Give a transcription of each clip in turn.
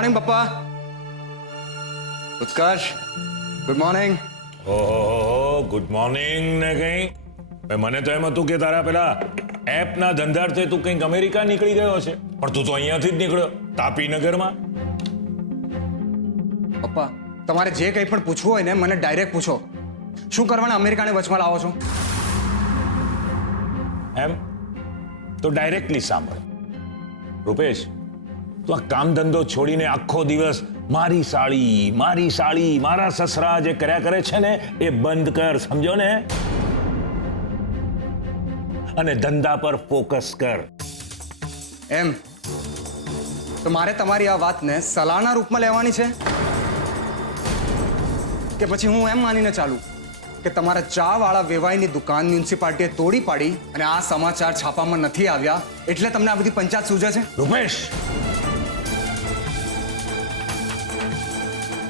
Morning પપ્પા. ઉત્કર્ષ, good morning. ઓહો, good morning ને કઈ મને તો એમ હતું કે તારા પેલા એપના ધંધાર્થે તું કંઈક અમેરિકા નીકળી ગયો છે, પણ તું તો અહીંયાથી જ નીકળ્યો, તાપીનગરમાં. પપ્પા, તમારે જે કંઈ પણ પૂછવું હોય ને મને ડાયરેક્ટ પૂછો. શું કરવાના અમેરિકાને વચમાં લાવો છો? એમ તો ડાયરેક્ટલી સાંભળ રૂપેશ, તું આ કામ ધંધો છોડીને આખો દિવસ મારી સાળી મારા સસરા જે કર્યા કરે છે ને એ બંધ કર, સમજો ને, અને ધંધા પર ફોકસ કર. એમ તો મારે તમારી આ વાતને સલાહના રૂપમાં લેવાની છે કે પછી હું એમ માનીને ચાલું કે તમારા ચા વાળા વેવાઈની દુકાન મ્યુનિસિપાલિટીએ તોડી પાડી અને આ સમાચાર છાપામાં નથી આવ્યા એટલે તમને આ બધી પંચાયત સૂઝે છે? રૂપેશ,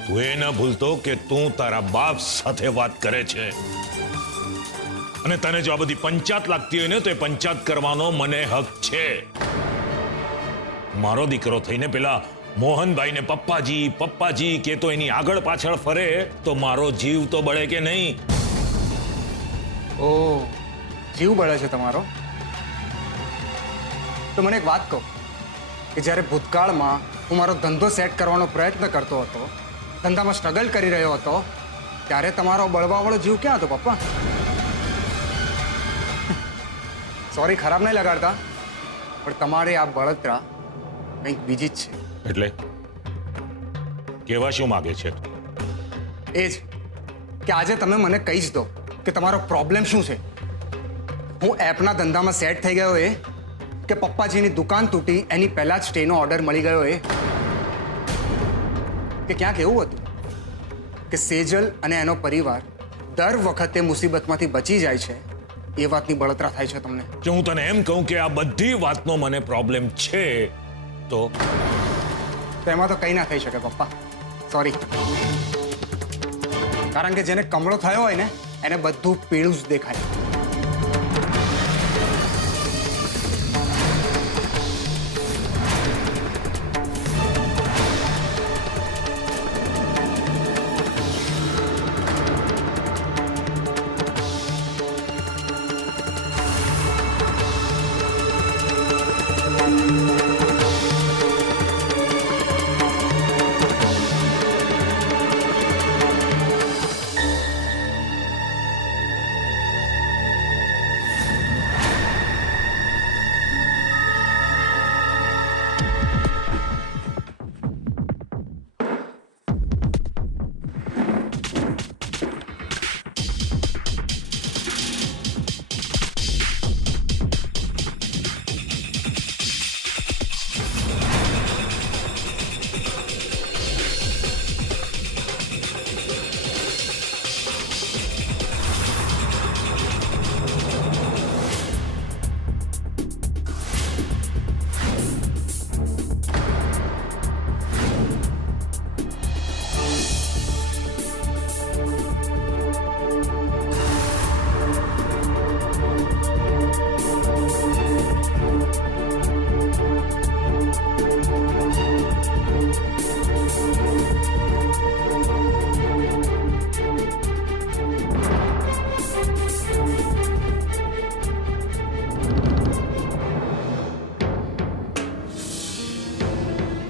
તું એ ન ભૂલતો કે તું તારા બાપ સાથે વાત કરે છે, અને તને જો આ બધી પંચાયત લાગતી હોય ને તો એ પંચાયત કરવાનો મને હક છે. મારો દીકરો થઈને પેલા મોહનભાઈને પપ્પાજી કે તો એની આગળ પાછળ ફરે તો મારો જીવ તો બળે કે નહીં? ઓહ, જીવ બળે છે તમારો? તો મને એક વાત કહો કે જ્યારે ભૂતકાળમાં હું મારો ધંધો સેટ કરવાનો પ્રયત્ન કરતો હતો, ધંધામાં સ્ટ્રગલ કરી રહ્યો હતો, ત્યારે તમારો બળવાવાળો જીવ ક્યાં હતો પપ્પા? સોરી, ખરાબ નહીં લગાડતા, પણ તમારી આ બળતરા કંઈક બીજી જ છે. એટલે કેવા શું માગે છે? એ જ કે આજે તમે મને કહી જ દો કે તમારો પ્રોબ્લેમ શું છે. હું એપના ધંધામાં સેટ થઈ ગયો એ કે પપ્પાજીની દુકાન તૂટી એની પહેલા જ સ્ટેનો ઓર્ડર મળી ગયો એ કે ક્યાંક એવું હતું કે સેજલ અને એનો પરિવાર દર વખતે મુસીબતમાંથી બચી જાય છે, એ વાતની બળતરા થાય છે તમને? જો હું તને એમ કહું કે આ બધી વાતનો મને પ્રોબ્લેમ છે તો એમાં તો કંઈ ના થઈ શકે પપ્પા, સોરી. કારણ કે જેને કમળો થયો હોય ને એને બધું પીળું જ દેખાય.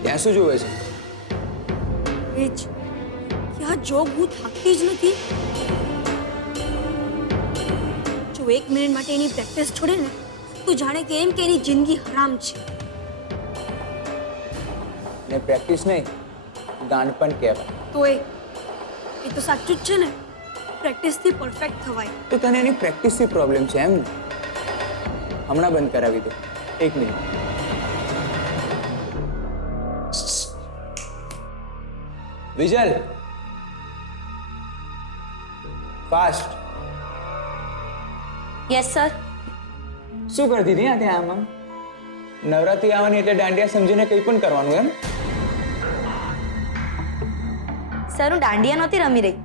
ત્યાં શું જોવે છે? એ જ કે આ જોબ હું થાકતી જ નથી. જો 1 મિનિટ માટે એની પ્રેક્ટિસ છોડે ને તો જાણે કે એમ કે એની જિંદગી હરામ છે. ને પ્રેક્ટિસ નહીં, ગાંડપણ કહેવાય. તો એ તો સાચું જ છે ને, પ્રેક્ટિસથી પરફેક્ટ થવાય. તો તને એની પ્રેક્ટિસથી પ્રોબ્લેમ છે એમ ને? હમણાં બંધ કરાવી દે, 1 મિનિટ. વિજલ, ફાસ્ટ. Yes sir. શું કરતી હતી ત્યાં આમાં? નવરાત્રી આવવાની એટલે દાંડિયા સમજીને કંઈ પણ કરવાનું એમ? સર, હું દાંડિયા નહોતી રમી રહી,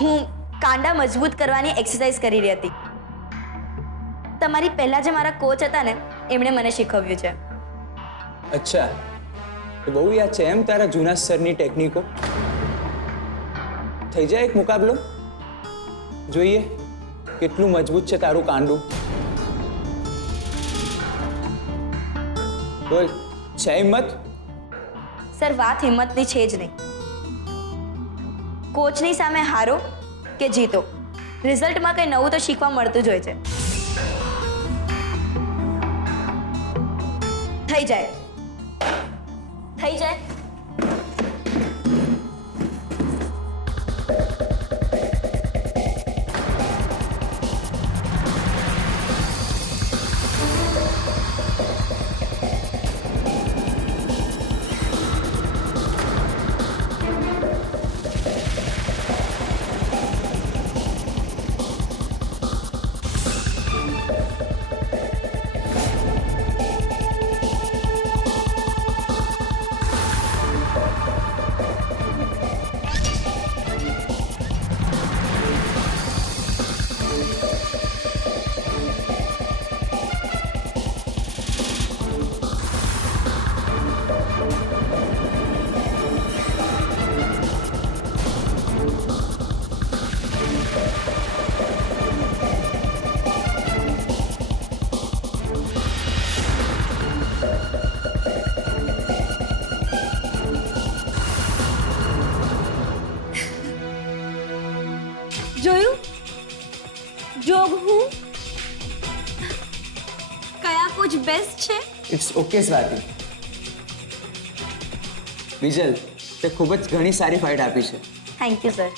હું કાંડા મજબૂત કરવાની એક્સરસાઇઝ કરી રહી હતી. તમારી પહેલા જે મારા કોચ હતા ને એમણે મને શીખવ્યું છે. અચ્છા, તો બહુ યાદ છે એમ તારા જૂના સરની ટેકનિકો? થઈ જાય એક મુકાબલો, જોઈએ કેટલું મજબૂત છે તારું કાંડું. બોલ, છે હિંમત? સર, વાત હિંમતની છે જ નહીં. કોચની સામે હારો કે જીતો, રિઝલ્ટમાં કંઈ નવું તો શીખવા મળતું જ હોય છે. થઈ જાય. જોયું? જોગ હું કયા કોચ બેસ્ટ છે? It's okay Swati. વિજલ, તે ખૂબ જ ઘણી સારી ફાઇટ આપી છે થેન્ક યુ સર.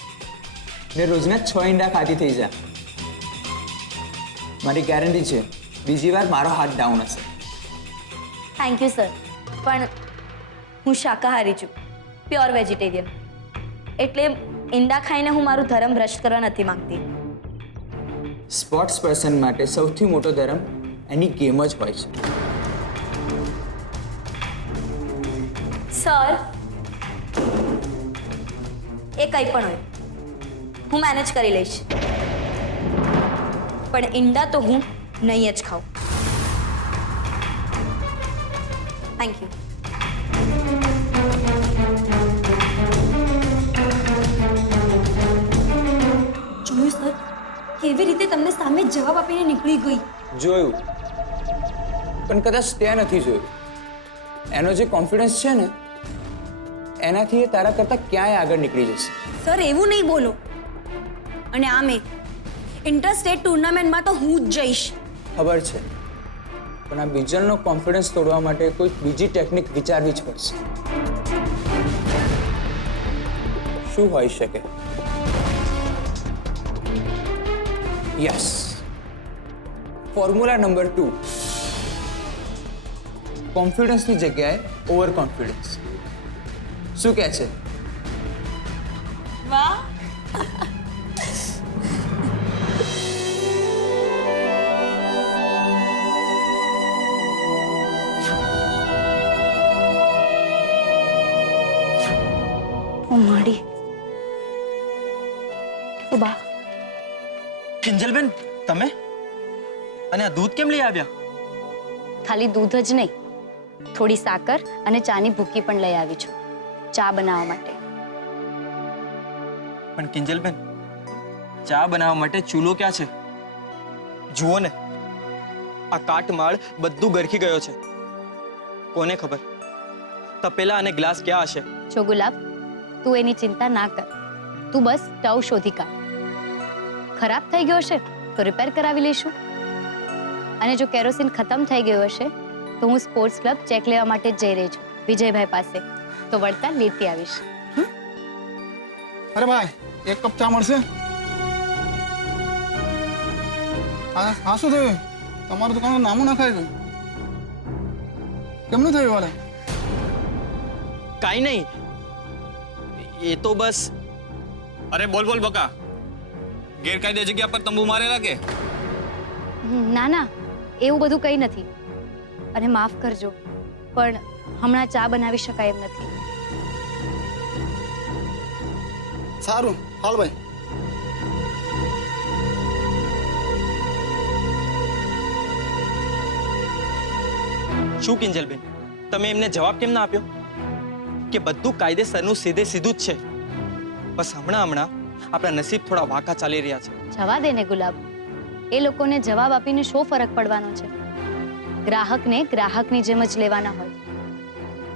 ને રોજના 6 ઈંડા ખાતી થઈ જા. મારી ગેરંટી છે બીજી વાર મારો હાથ ડાઉન હશે. Thank you sir. પણ હું શાકાહારી છું, પ્યોર વેજીટેરિયન. એટલે ઈંડા ખાઈને હું મારું ધર્મ ભ્રષ્ટ કરવા નથી માંગતી. સ્પોર્ટ્સ પર્સન માટે સૌથી મોટો ધર્મ એની ગેમ જ હોય છે. સર, એ કંઈ પણ હોય, હું મેનેજ કરી લઈશ. પણ ઈંડા તો હું નહીં જ ખાઉં. Thank you. જોયું સર, કેવી રીતે તમને સામે જવાબ આપીને નીકળી ગઈ. જોયું, પણ કદાચ તે નથી જોયું. એનો જે કોન્ફિડન્સ છે ને, એનાથી એ તારા કરતાં ક્યાંય આગળ નીકળી જશે. સર, એવું નહીં બોલો. અને આમે ઇન્ટર સ્ટેટ ટુર્નામેન્ટમાં તો હું જ જઈશ. ખબર છે, પણ આ બીજલનો કોન્ફિડન્સ તોડવા માટે કોઈ બીજી ટેકનિક વિચારવી જ પડશે. શું હોઈ શકે? Yes, formula number 2. કોન્ફિડન્સની જગ્યાએ ઓવર કોન્ફિડન્સ. શું કહે છે? વાહ. ઓ માડી. ઓ બા. કિંજલબેન, તમે અને આ દૂધ કેમ લઈ આવ્યા? ખાલી દૂધ જ નહીં, થોડી સાકર અને ચાની ભૂકી પણ લઈ આવી છું ચા બનાવવા માટે. પણ કિંજલબેન, ચા બનાવવા માટે ચૂલો ક્યાં છે? જુઓ ને, આ કાટમાળ બધું ગરખી ગયો છે. કોને ખબર તપેલા અને ગ્લાસ ક્યાં હશે? જો ગુલાબ, તું એની ચિંતા ના કર. તું બસ સ્ટવ શોધી કાઢ. ખરાબ થઈ ગયો હશે તો રિપેર કરાવી લઈશું. અને જો કેરોસીન ખતમ થઈ ગયો હશે તો હું સ્પોર્ટ્સ ક્લબ ચેક લેવા માટે જ જઈ રહી છું વિજયભાઈ પાસે. તો વળતા લેતી આવીશ. અરે ભાઈ, એક કપ ચા મળશે? હા, શું થયું? તમારું દુકાનનું નામું ના ખાઈ ગયું? કેમનું થયું વાલે? કાઈ નહીં, એ તો બસ. અરે બોલ બોલ બકા, ગેરકાયદે જગ્યા પર તંબુ મારેલા કે? ના ના, એવું બધું કંઈ નથી. અને માફ કરજો, પણ હમણાં ચા બનાવી શકાય એમ નથી. સારું, હાલ ભાઈ. શું કિંજલબેન, તમે એમને જવાબ કેમ ના આપ્યો? કે બધું કાયદેસરનું સીધે સીધું જ છે. બસ હમણાં આપણા નસીબ થોડા વાંકા ચાલી રહ્યા છે. જવા દે ને ગુલાબ, એ લોકોને જવાબ આપીને શો ફરક પડવાનો છે? ગ્રાહકને ગ્રાહકની જેમ જ લેવાના હોય.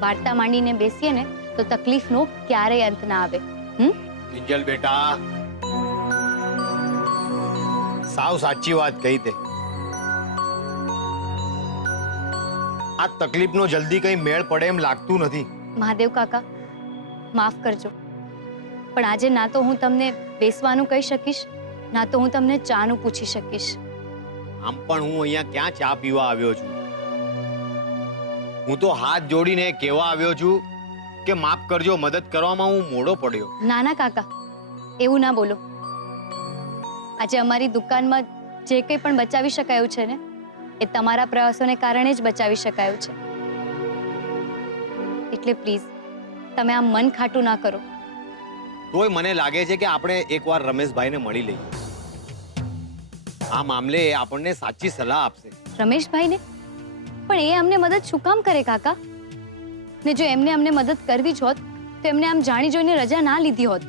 વાર્તા માંડીને બેસીએ ને તો તકલીફનો ક્યારેય અંત ના આવે. કિંજલ બેટા, સાવ સાચી વાત કહી તે. આ તકલીફનો જલ્દી કઈ મેળ પડે એમ લાગતું નથી. મહાદેવ કાકા, માફ કરજો, પણ આજે ના તો હું તમને બેસવાનું કહી શકીશ, ના તો હું તમને ચાનું પૂછી શકીશ. આમ પણ હું અહીંયા ક્યાં ચા પીવા આવ્યો છું? હું તો હાથ જોડીને કહેવા આવ્યો છું કે માફ કરજો, મદદ કરવામાં હું મોડો પડ્યો. નાના કાકા, એવું ના બોલો. આજે અમારી દુકાનમાં જે કંઈ પણ બચાવી શકાયું છે ને, એ તમારા પ્રયાસોને કારણે જ બચાવી શકાયું છે. એટલે પ્લીઝ તમે આમ મન ખાટું ના કરો. તોય મને લાગે છે કે આપણે એકવાર રમેશભાઈને મળી લઈએ. આ મામલે એ આપણને સાચી સલાહ આપશે. રમેશભાઈને? પણ એ અમને મદદ શું કામ કરે કાકા? ને જો એમને અમને મદદ કરવી જ હોત તો એમને આમ જાણી જોઈને રજા ના લીધી હોત.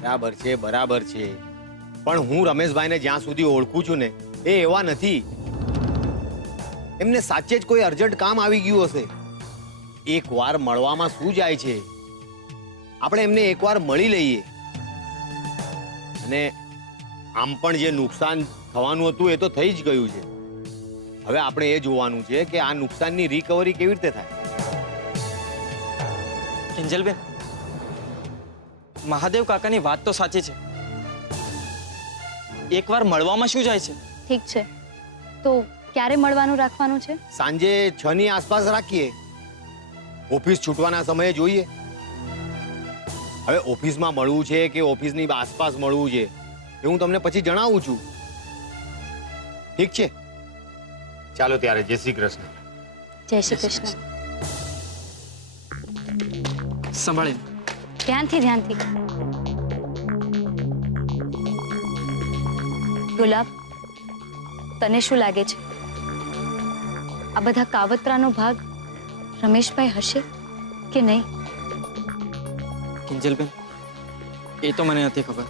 બરાબર છે, બરાબર છે, પણ હું રમેશભાઈને જ્યાં સુધી ઓળખું છું ને, એ એવા નથી. એમને સાચે જ કોઈ અર્જન્ટ કામ આવી ગયું હશે. એકવાર મળવામાં શું જાય છે? આપણે એમને એકવાર મળી લઈએ. અને આમ પણ જે નુકસાન થવાનું હતું એ તો થઈ જ ગયું છે. હવે આપણે એ જોવાનું છે કે આ નુકસાનની રિકવરી કેવી રીતે થાય. કિંજલબેન, મહાદેવ કાકાની વાત તો સાચી છે. એકવાર મળવામાં શું જાય છે? ઠીક છે, તો ક્યારે મળવાનું રાખવાનું છે? સાંજે 6 ની આસપાસ રાખીએ. ઓફિસ છૂટવાના સમયે જોઈએ. હવે ઓફિસમાં મળવું છે કે ઓફિસની આસપાસ મળવું છે એ હું તમને પછી જણાવું છું. ઠીક છે? ચાલો ત્યારે, જય શ્રી કૃષ્ણ. જય શ્રી કૃષ્ણ. સંભાળીને. ધ્યાનથી ધ્યાનથી. ગુલાબ, તને શું લાગે છે, આ બધા કાવતરાનો ભાગ રમેશભાઈ હશે કે નહીં? કિંજલબેન, એ તો મને નથી ખબર,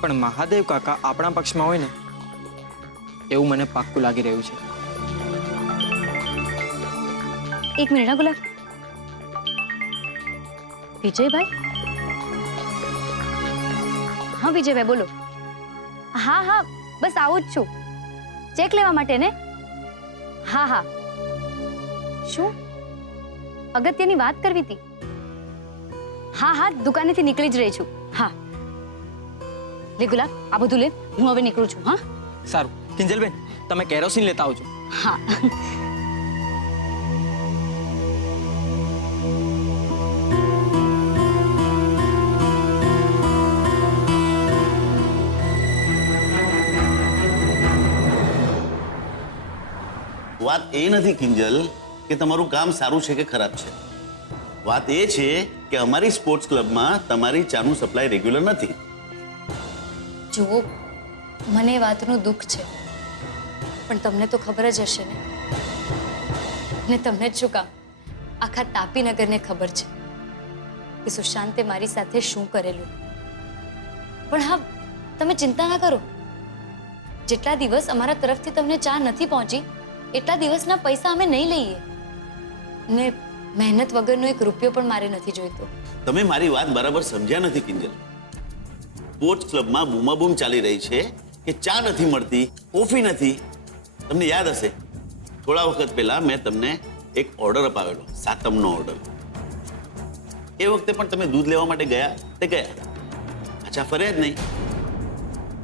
પણ મહાદેવ કાકા આપણા પક્ષમાં હોય ને એવું મને પાક્કું લાગી રહ્યું છે. એક મિનિટ હા ગુલાબ. વિજયભાઈ? હા વિજયભાઈ બોલો. હા હા, બસ આવું જ છું. ચેક લેવા માટે ને? હા હા. શું અગત્યની વાત કરવી હતી? હા હા, દુકાનેથી નીકળી જ રહી છું. હા લે ગુલાબ, આ બધું લે, હું હવે નીકળું છું. હા સારું. કિંજલબેન, તમે કેરોસીન લેતા આવજો. હા. વાત એ નથી કિંજલ કે તમારું કામ સારું છે કે ખરાબ છે. વાત એ છે કે અમારી સ્પોર્ટ્સ ક્લબમાં તમારી ચાનું સપ્લાય રેગ્યુલર નથી. જુઓ, મને એ વાતનું દુઃખ છે, પણ તમને તો ખબર જ હશે ને. ને તમને જ શું કામ, આખા તાપીનગરને ખબર છે કે સુશાંતે મારી સાથે શું કરેલું. પણ હા, તમે ચિંતા ના કરો. જેટલા દિવસ અમારા તરફથી તમને ચા નથી પહોંચી એટલા દિવસના પૈસા અમે નહીં લઈએ. ને મહેનત વગરનો એક રૂપિયો પણ મારે નથી જોઈતો. તમે મારી વાત બરાબર સમજ્યા નથી કિંજલ. સ્પોર્ટ્સ ક્લબમાં બૂમાબૂમ ચાલી રહી છે કે ચા નથી મળતી, કોફી નથી. તમને યાદ હશે, થોડા વખત પહેલા મેં તમને એક ઓર્ડર અપાવેલો, સાતમનો ઓર્ડર. એ વખતે પણ તમે દૂધ લેવા માટે ગયા તે ગયા, પાછા ફર્યા જ નહીં.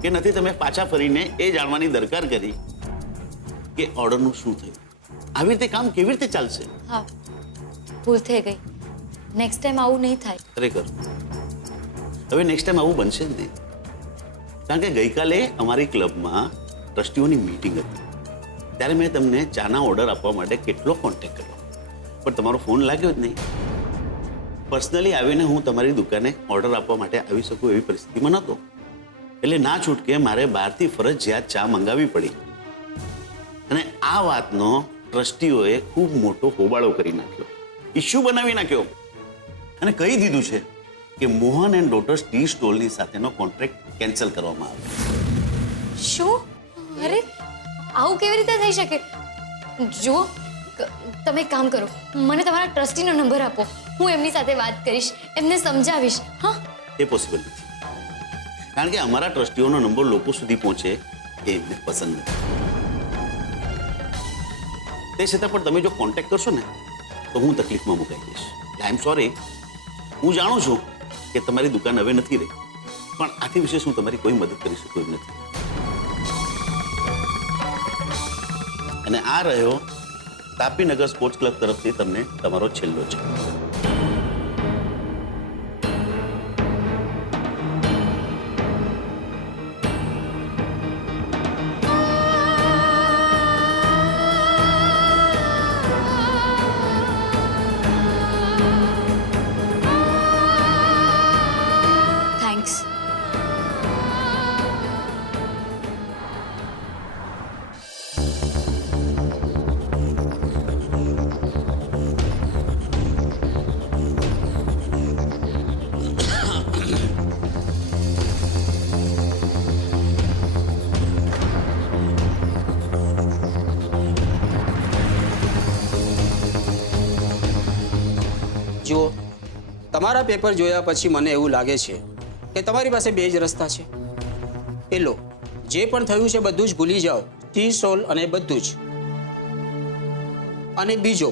કે નથી તમે પાછા ફરીને એ જાણવાની દરકાર કરી કે ઓર્ડરનું શું થયું? આવી રીતે કામ કેવી રીતે ચાલશે? હા, ભૂલ થઈ ગઈ. નેક્સ્ટ ટાઈમ આવું નહીં થાય. ખરેખર હવે નેક્સ્ટ ટાઈમ આવું બનશે જ નહીં. કારણ કે ગઈકાલે અમારી ક્લબમાં ટ્રસ્ટીઓની મીટિંગ હતી, ત્યારે મેં તમને ચાના ઓર્ડર આપવા માટે કેટલો કોન્ટેક્ટ કર્યો, પણ તમારો ફોન લાગ્યો જ નહીં. પર્સનલી આવીને હું તમારી દુકાને ઓર્ડર આપવા માટે આવી શકું એવી પરિસ્થિતિમાં નહોતો. એટલે ના છૂટકે મારે બહારથી ફરજિયાત ચા મંગાવવી પડી. અને આ વાતનો ટ્રસ્ટીઓએ ખૂબ મોટો હોબાળો કરી નાખ્યો. ઇશ્યુ બનાવી નાખ્યો અને કહી દીધું છે કે મોહન એન્ડ ડોટર્સ ટી સ્ટોલની સાથેનો કોન્ટ્રાક્ટ કેન્સલ કરવામાં આવે. શું? અરે આવું કેવી રીતે થઈ શકે? જુઓ, તમે એક કામ કરો, મને તમારા ટ્રસ્ટીનો નંબર આપો. હું એમની સાથે વાત કરીશ, એમને સમજાવીશ. હા, એ પોસિબલ નથી, કારણ કે અમારા ટ્રસ્ટીઓનો નંબર લોકો સુધી પહોંચે એ એમને પસંદ નથી. તે છતાં પણ તમે જો કોન્ટેક્ટ કરશો ને તો હું તકલીફમાં મુકાઈ જઈશ. આઈ એમ સોરી. હું જાણું છું કે તમારી દુકાન હવે નથી રહી, પણ આથી વિશેષ હું તમારી કોઈ મદદ કરી શકું એમ નથી. અને આ રહ્યો તાપીનગર સ્પોર્ટ્સ ક્લબ તરફથી તમને તમારો છેલ્લો છે. થેન્ક્સ. જુઓ, તમારા પેપર જોયા પછી મને એવું લાગે છે કે તમારી પાસે બે જ રસ્તા છે. પેલો, જે પણ થયું છે બધું જ ભૂલી જાઓ, ટી સ્ટોલ અને બધું જ. અને બીજો,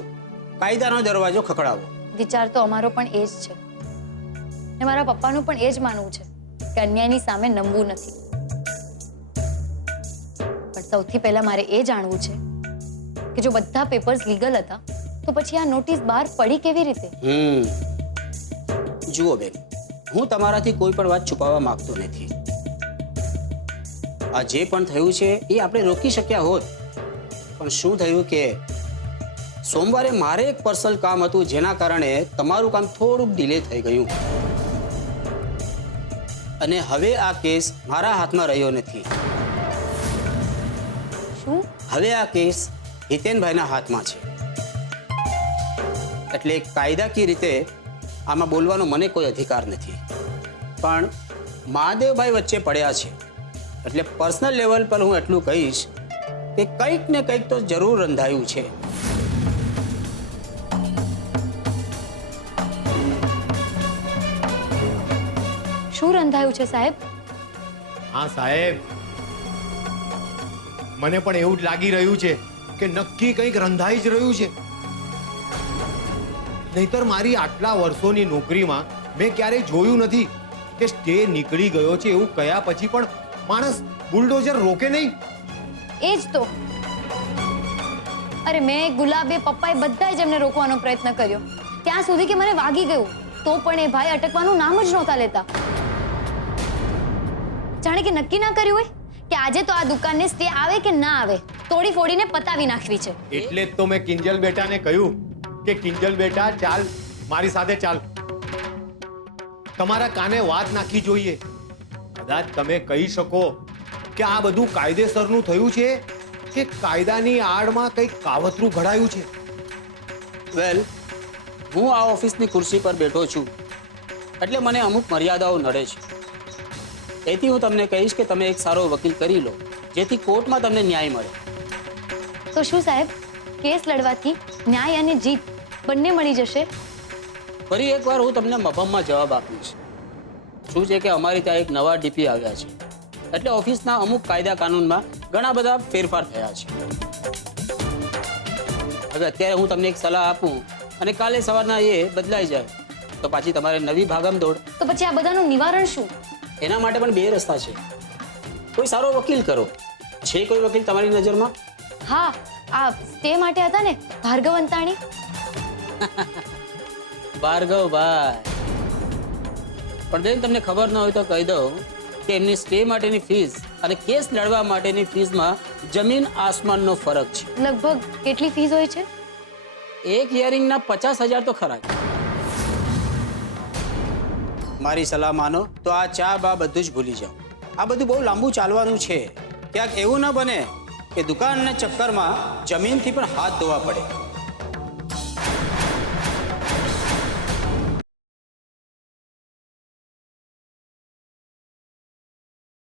કાયદાનો દરવાજો ખખડાવો. વિચાર તો અમારો પણ એ જ છે, ને મારા પપ્પાનું પણ એ જ માનવું છે કે અન્યાયની સામે નમવું નથી. પણ સૌથી પહેલા મારે એ જાણવું છે કે જો બધા પેપર્સ લીગલ હતા તો પછી આ નોટિસ બહાર પડી કેવી રીતે? જુઓ બેન, હું તમારાથી કોઈ પણ વાત છુપાવવા માંગતો નથી. આ જે પણ થયું છે એ આપણે રોકી શક્યા હોત, પણ શું થયું કે સોમવારે મારે એક પર્સનલ કામ હતું જેના કારણે તમારું કામ થોડુંક ડિલે થઈ ગયું. અને હવે આ કેસ મારા હાથમાં રહ્યો નથી. શું? હવે આ કેસ હિતેનભાઈના હાથમાં છે. એટલે કાયદાકીય રીતે આમાં બોલવાનો મને કોઈ અધિકાર નથી. પણ મહાદેવભાઈ વચ્ચે પડ્યા છે એટલે પર્સનલ લેવલ પર હું એટલું કહીશ કે કંઈક ને કંઈક તો જરૂર રંધાયું છે. શું રંધાયું છે સાહેબ? હા સાહેબ, મને પણ એવું જ લાગી રહ્યું છે કે નક્કી કંઈક રંધાઈ જ રહ્યું છે. નહીતર મારી આટલા વર્ષોની નોકરીમાં મેં ક્યારેય જોયું નથી કે સ્ટે નીકળી ગયો છે એવું કયા પછી પણ માણસ બુલડોઝર રોકે નહીં. એ જ તો. અરે મેં, ગુલાબે, પપ્પાએ બધાએ જ એમને રોકવાનો પ્રયત્ન કર્યો, ત્યાં સુધી કે મને વાગી ગયું. તો પણ એ ભાઈ અટકવાનું નામ જ નહોતા લેતા. જાણે કે નક્કી ના કર્યું હોય કે આજે તો આ દુકાનને સ્ટે આવે કે ના આવે, તોડી ફોડીને પતાવી નાખવી છે. એટલે જ તો મેં કિંજલ બેટાને કહ્યું કે કિંજલ બેટા ચાલ, મારી સાથે ચાલ. તમારા કાને વાત નાખી જોઈએ. કદાચ તમે કહી શકો કે આ બધું કાયદેસરનું થયું છે કે કાયદાની આડમાં કંઈક કાવતરું ઘડાયું છે. વેલ, હું આ ઓફિસની ખુરશી પર બેઠો છું એટલે મને અમુક મર્યાદાઓ નડે છે. તેથી હું તમને કહીશ કે તમે એક સારો વકીલ કરી લો જેથી કોર્ટમાં તમને ન્યાય મળે. તો શું સાહેબ, કેસ લડવાથી ન્યાય અને જીત બંને મળી જશે? ફરી એકવાર હું તમને મફતમાં જવાબ આપીશ. શું છે કે અમારી ત્યાં એક નવા ડીપી આવ્યા છે એટલે ઓફિસના અમુક કાયદા કાનૂનમાં ઘણા બધા ફેરફાર થયા છે. હવે અત્યારે હું તમને એક સલાહ આપું અને કાલે સવારના એ બદલાઈ જાય તો પાછી તમારે નવી ભાગમદોડ. તો પછી આ બધાનું નિવારણ શું? એના માટે પણ બે રસ્તા છે. કોઈ સારો વકીલ કરો. છે કોઈ વકીલ તમારી નજરમાં? હા, આ સ્ટે માટે હતા ને, ભાર્ગવ અંતાણી. ભાર્ગવભાઈ. પણ બેન, તમને ખબર ન હોય તો કહી દઉં કે એમની સ્ટે માટેની ફીસ અને કેસ લડવા માટેની ફીસમાં જમીન આસમાનનો ફરક છે. લગભગ કેટલી ફીસ હોય છે? એક હિયરિંગના 50,000 તો ખરા. મારી સલાહ માનો તો આ ચા બા બધું જ ભૂલી જાઓ. આ બધું બહુ લાંબુ ચાલવાનું છે. ક્યાંક એવું ન બને કે દુકાનના ચક્કરમાં જમીનથી પણ હાથ ધોવા પડે.